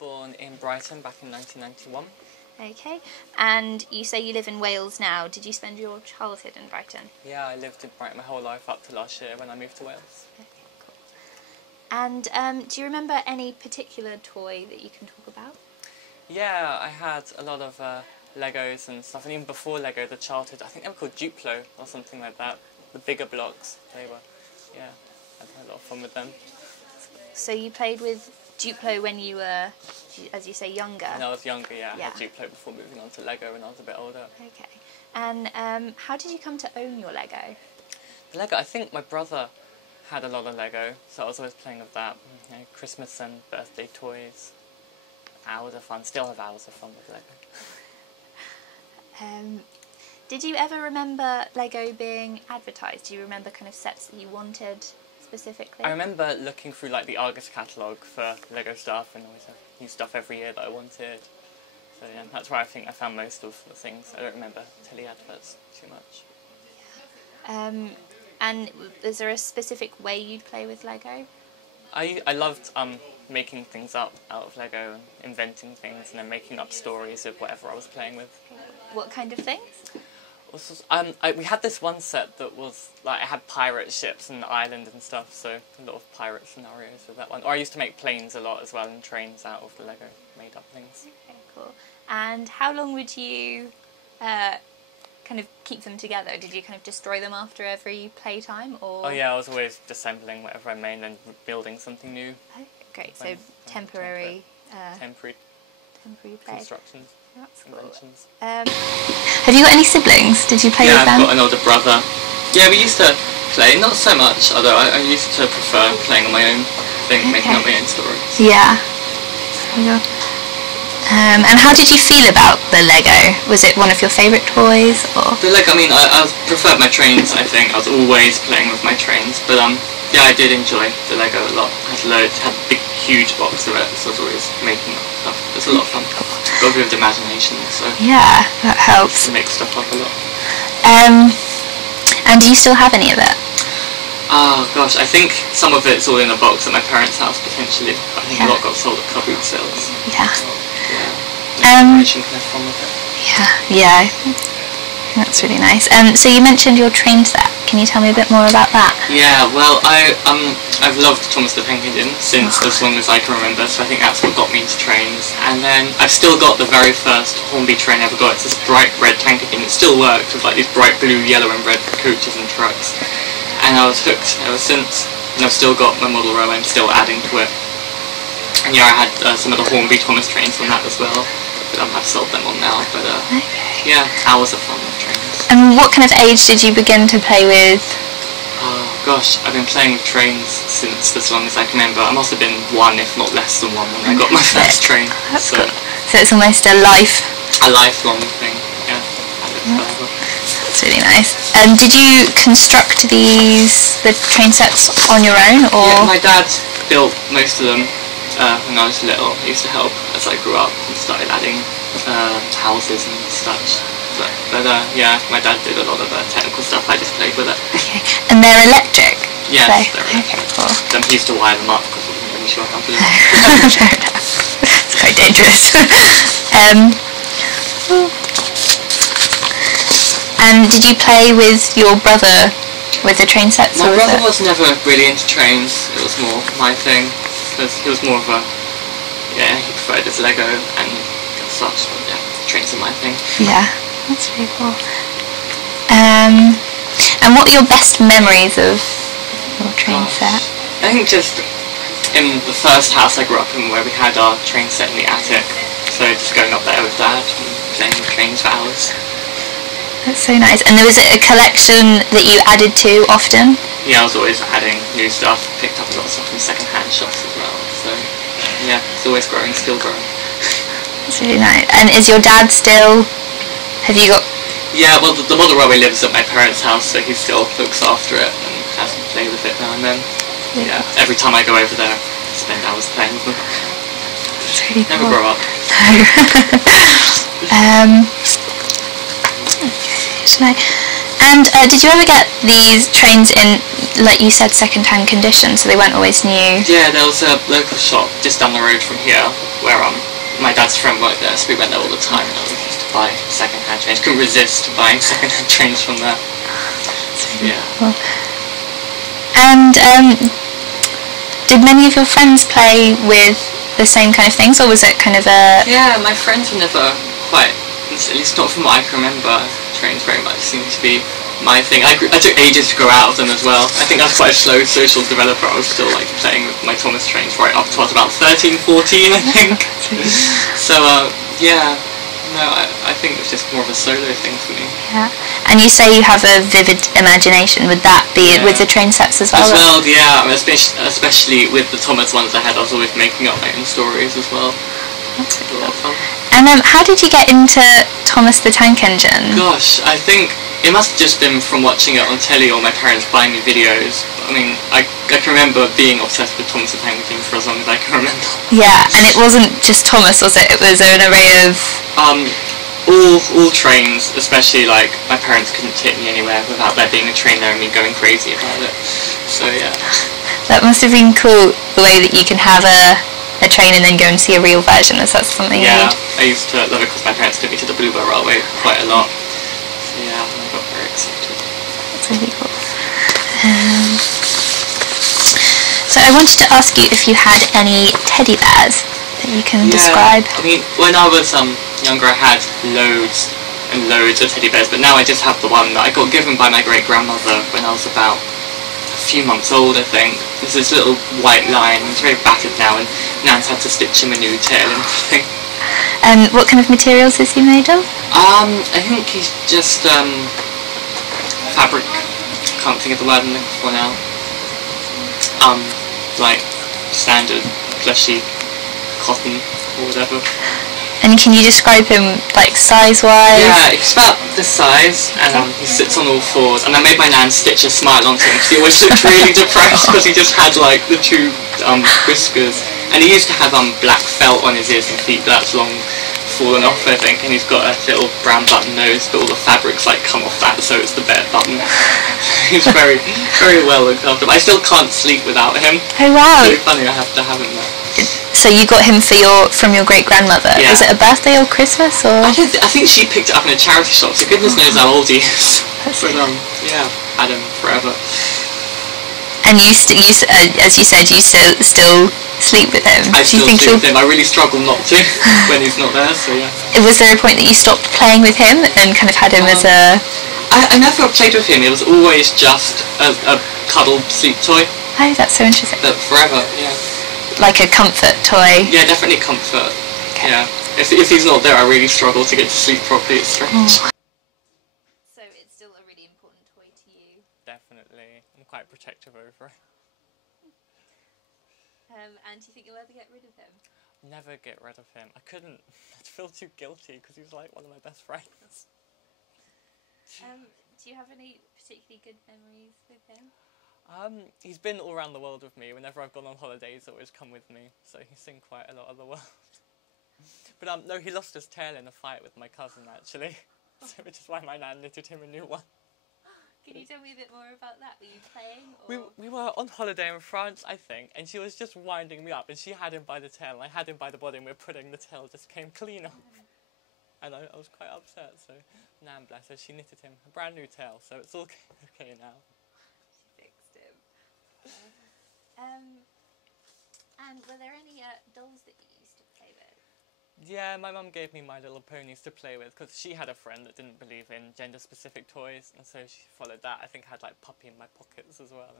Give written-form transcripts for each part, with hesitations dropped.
born in Brighton back in 1991. Okay, and you say you live in Wales now. Did you spend your childhood in Brighton? Yeah, I lived in Brighton my whole life up to last year when I moved to Wales. Okay, cool. And do you remember any particular toy that you can talk about? Yeah, I had a lot of Legos and stuff, and even before Lego, the childhood, I think they were called Duplo or something like that. The bigger blocks, they were, yeah, I had a lot of fun with them. So you played with Duplo when you were, as you say, younger? When I was younger, yeah. I had Duplo before moving on to Lego when I was a bit older. Okay. And how did you come to own your Lego? Lego, I think my brother had a lot of Lego, so I was always playing with that. You know, Christmas and birthday toys. Hours of fun. Still have hours of fun with Lego. Did you ever remember Lego being advertised? Do you remember kind of sets that you wanted specifically? I remember looking through like the Argus catalogue for Lego stuff, and always have new stuff every year that I wanted. So yeah, that's where I think I found most of the things. I don't remember telly adverts too much. And is there a specific way you'd play with Lego? I loved making things up out of Lego and inventing things and then making up stories of whatever I was playing with. What kind of things? We had this one set that was like, it had pirate ships and an island and stuff, so a lot of pirate scenarios with that one. Or I used to make planes a lot as well and trains out of the Lego made up things. Okay, cool. And how long would you kind of keep them together? Did you kind of destroy them after every playtime, or? Oh yeah, I was always disassembling whatever I made and then building something new. Okay, great. So temporary play. Constructions. That's conventions. Cool. Have you got any siblings? Did you play with them? Yeah, I've got an older brother. Yeah, we used to play, not so much, although I used to prefer playing on my own thing, making up my own stories. Yeah. And how did you feel about the Lego? Was it one of your favourite toys, or? The Lego, I mean, I preferred my trains, I think. I was always playing with my trains, but yeah, I did enjoy the Lego a lot. I had loads, had a big, huge box of it, so I was always making up stuff. It was a lot of fun. Got a bit of imagination, so. Yeah, that helps. To make stuff up a lot. And do you still have any of it? Oh gosh, I think some of it's all in a box at my parents' house potentially. I think a lot got sold at cupboard sales. Yeah. Yeah. Can have fun with it. Yeah. That's really nice. So you mentioned your train set. Can you tell me a bit more about that? Yeah, well, I've loved Thomas the Tank Engine since as long as I can remember, so I think that's what got me into trains. And then I've still got the very first Hornby train I ever got. It's this bright red tank engine. It still works with like these bright blue, yellow and red coaches and trucks. And I was hooked ever since. And I've still got my model row. I'm still adding to it. And yeah, I had some of the Hornby Thomas trains from that as well. But I've sold them on now. But yeah, hours of fun with trains. And what kind of age did you begin to play with? Oh gosh, I've been playing with trains since as long as I can remember. I must have been one, if not less than one, when I got my first train. That's good. So it's almost a lifelong thing. Yeah, that's really nice. Did you construct the train sets on your own, or? Yeah, my dad built most of them when I was little. He used to help as I grew up and started adding houses and such. But yeah, my dad did a lot of technical stuff. I just played with it. Okay, and they're electric. Yes, they're electric. Okay, cool. Then he used to wire them up because I wasn't really sure how to do it. Fair enough. It's quite dangerous. And did you play with your brother with the train sets? My brother was never really into trains. It was more my thing because he was more of a he preferred his Lego and such. But yeah, trains are my thing. Yeah. That's really cool. And what are your best memories of your train set? I think just in the first house I grew up in where we had our train set in the attic. So just going up there with Dad and playing with trains for hours. That's so nice. And was it a collection that you added to often? Yeah, I was always adding new stuff. Picked up a lot of stuff from second-hand shops as well. So yeah, it's always growing, still growing. That's really nice. And is your dad still... Have you got... Yeah, well, the model railway lives at my parents' house, so he still looks after it and has me play with it now and then. Yeah, every time I go over there, I spend hours playing with them. It's really cool. Never grow up. No. And did you ever get these trains in, like you said, second-hand condition, so they weren't always new? Yeah, there was a local shop just down the road from here where my dad's friend worked there, so we went there all the time and I used to buy second-hand trains. Couldn't resist buying second-hand trains from there. Yeah. Cool. And did many of your friends play with the same kind of things, or was it kind of a... Yeah, my friends were never quite, at least not from what I can remember. Trains very much seemed to be my thing. I took ages to grow out of them as well. I think I was quite a slow social developer. I was still like playing with my Thomas trains right up to I was about 13, 14 I think. So yeah, no, I think it was just more of a solo thing for me. Yeah. And you say you have a vivid imagination. Would that be it with the train sets as well? As well, yeah. I mean, especially with the Thomas ones I had, I was always making up my own stories as well. That's a lot of fun. And how did you get into Thomas the Tank Engine? Gosh, I think it must have just been from watching it on telly or my parents buying me videos. I mean, I can remember being obsessed with Thomas the Tank Engine for as long as I can remember. Yeah, and it wasn't just Thomas, was it? It was an array of... all trains, especially like my parents couldn't take me anywhere without there being a train there and me going crazy about it. So yeah. That must have been cool, the way that you can have a train and then go and see a real version. Is that something Yeah, you'd... I used to love it because my parents took me to the Bluebell Railway quite a lot. So yeah, I got very excited. That's really cool. So I wanted to ask you if you had any teddy bears that you can describe. I mean, when I was younger I had loads and loads of teddy bears, but now I just have the one that I got given by my great-grandmother when I was about a few months old, I think. There's this little white lion, he's very battered now, and Nan's had to stitch him a new tail and everything. And what kind of materials is he made of? I think he's just fabric. Can't think of the word I'm looking for now. Like standard fleshy cotton or whatever. And can you describe him, like, size-wise? Yeah, he's about this size, and he sits on all fours. And I made my nan stitch a smile onto him because he always looked really depressed because he just had like the two whiskers. And he used to have black felt on his ears and feet, but that's long fallen off, I think. And he's got a little brown button nose, but all the fabric's like come off that, so it's the bare button. He's very, very well looked after. But I still can't sleep without him. Oh wow! It's really funny. I have to have him there. So you got him from your great-grandmother. Yeah. Was it a birthday or Christmas or? I think she picked it up in a charity shop. So goodness knows how old he is. But yeah, had him forever. And you as you said, you still sleep with him. I still sleep with him. I really struggle not to when he's not there. So yeah. Was there a point that you stopped playing with him and kind of had him as a? I never played with him. It was always just a cuddle sleep toy. Oh, that's so interesting. But forever, yeah. Like a comfort toy. Yeah, definitely comfort. Okay. Yeah. If he's not there, I really struggle to get to sleep properly. It's strange. So it's still a really important toy to you. Definitely. I'm quite protective over it. And do you think you'll ever get rid of him? Never get rid of him. I couldn't. I'd feel too guilty because he was like one of my best friends. Do you have any particularly good memories with him? He's been all around the world with me. Whenever I've gone on holidays, he's always come with me. So he's seen quite a lot of the world. But no, he lost his tail in a fight with my cousin actually. So which is why my nan knitted him a new one. Can you tell me a bit more about that? Were you playing? Or? We were on holiday in France, I think, and she was just winding me up, and she had him by the tail, and I had him by the body, and we were putting the tail just came clean off. And I was quite upset, so Nan, bless her, she knitted him a brand new tail, so it's all okay now. She fixed him. And were there any dolls that you used to play with? Yeah, my mum gave me My Little Ponies to play with because she had a friend that didn't believe in gender-specific toys, and so she followed that. I think I had like Puppy in my pockets as well.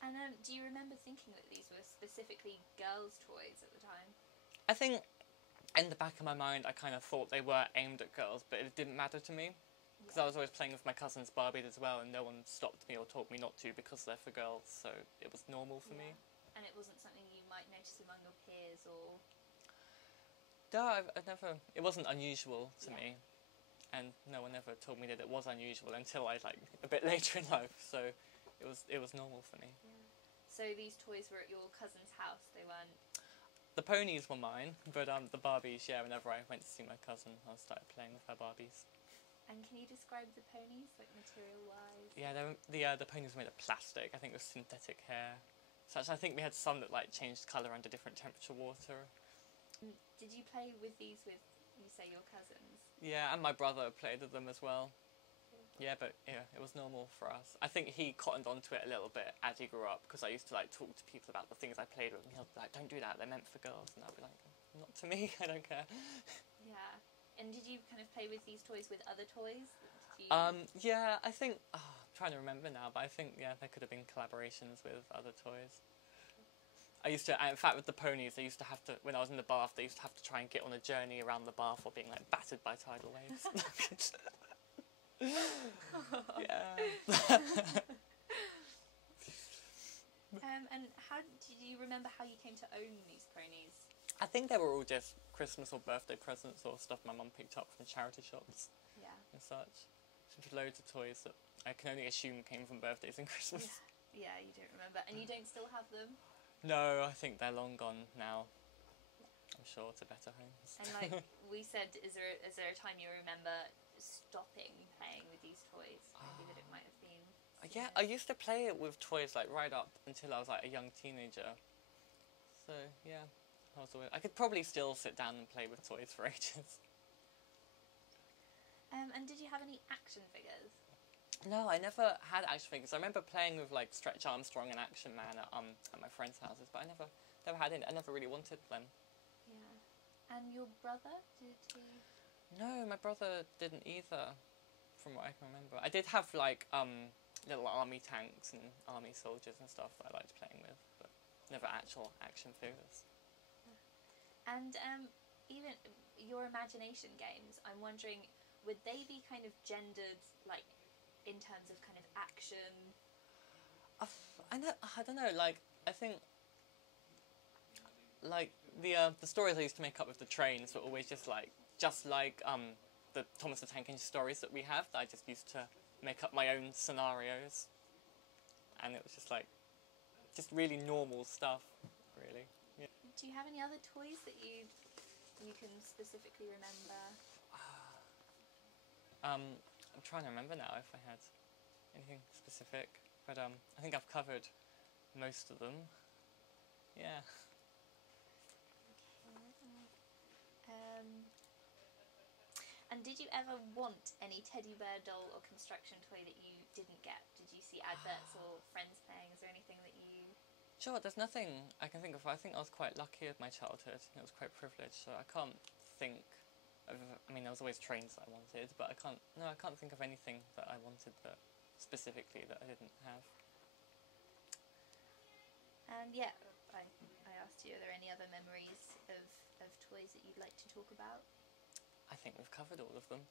And do you remember thinking that these were specifically girls' toys at the time? I think in the back of my mind I kind of thought they were aimed at girls, but it didn't matter to me because I was always playing with my cousin's Barbies as well, and no one stopped me or told me not to because they're for girls, so it was normal for me. And it wasn't something you might notice among your peers or... No, I've never... It wasn't unusual to me, and no one ever told me that it was unusual until I, like, a bit later in life, so it was normal for me. Yeah. So these toys were at your cousin's house, they weren't... The ponies were mine, but the Barbies, yeah, whenever I went to see my cousin, I started playing with her Barbies. And can you describe the ponies, like material-wise? Yeah, the ponies were made of plastic. I think it was synthetic hair. So I think we had some that like changed colour under different temperature water. Did you play with these with, you say, your cousins? Yeah, and my brother played with them as well. Yeah, but yeah, it was normal for us. I think he cottoned onto it a little bit as he grew up, because I used to like talk to people about the things I played with, and he'll be like, "Don't do that, they're meant for girls," and I'll be like, "Not to me, I don't care." Yeah. And did you kind of play with these toys with other toys? Did you... Yeah, I think, I'm trying to remember now, but I think, yeah, there could have been collaborations with other toys. I used to, in fact, with the ponies, I used to have to, when I was in the bath, they used to have to try and get on a journey around the bath while being, like, battered by tidal waves. Yeah. And how did you remember how you came to own these ponies? I think they were all just Christmas or birthday presents or stuff my mum picked up from charity shops. Yeah. And such. Just loads of toys that I can only assume came from birthdays and Christmas. Yeah, you don't remember. And you don't still have them? No, I think they're long gone now. I'm sure to better homes. And like we said, is there a time you remember stopping playing with these toys? Maybe that it might have been... Yeah, I used to play it with toys like right up until I was like a young teenager. So yeah, I could probably still sit down and play with toys for ages. And did you have any action figures? No, I never had action figures. I remember playing with like Stretch Armstrong and Action Man at my friends' houses, but I never had any. I never really wanted them. Yeah. And your brother, did he? No, my brother didn't either, from what I can remember. I did have like little army tanks and army soldiers and stuff that I liked playing with, but never actual action figures. And even your imagination games, I'm wondering, would they be kind of gendered, like, in terms of kind of action? I don't know, like, I think, like, the stories I used to make up with the trains were always just like the Thomas the Tank Engine stories that we have, that I just used to make up my own scenarios. And it was just like, just really normal stuff, really. Yeah. Do you have any other toys that you can specifically remember? I'm trying to remember now if I had anything specific, but I think I've covered most of them. Yeah. Okay. And did you ever want any teddy bear doll or construction toy that you didn't get? Did you see adverts or friends playing? Is there anything that you... Sure, there's nothing I can think of. I think I was quite lucky with my childhood. It was quite privileged, so I can't think of... I mean, there was always trains that I wanted, but I can't think of anything that I wanted that specifically that I didn't have. And yeah, I asked you, are there any other memories of toys that you'd like to talk about? I think we've covered all of them.